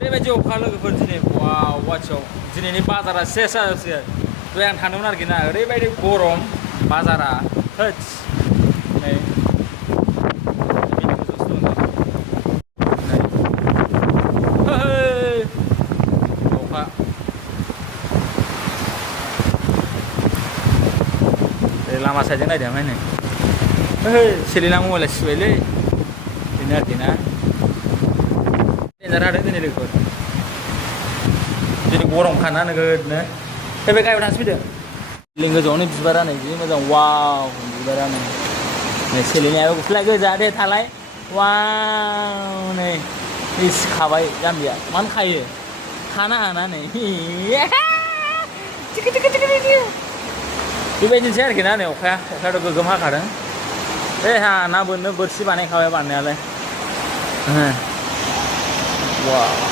ओरैबायदि अखा लोगोफोर दिनै वाव वाटसआव दिनैनि बाजारा सेस जाजोबसै दहाय आं थांदोंमोन आरोखि ना ओरैबायदि गरम बाजारा थोस नै अखा लामा साइडजों नायदों ओमफ्राय नै सेलिना मबाइला सिबायलै बेनो आरोखि ना देन्जार हादों दिनै लोगोफोर दिनै गरमखाना नोगोदनो बे गाहायाव थांसै फैदो बिल्डिं गोजौआवनो बिबारा नै जि मोजां वाव बिबारा नै सेलिनायाबो गस्ला गोजा दे थालाय वाव नै सिखाबाय जाम्बिया मानो खायो खानाङाना नै बेबायदिनोसै आरोखि ना नै अखायाथ' गोगोम हाखादों हा ना बोननो बोरसि बानायखाबाय बानायनायालाय वाव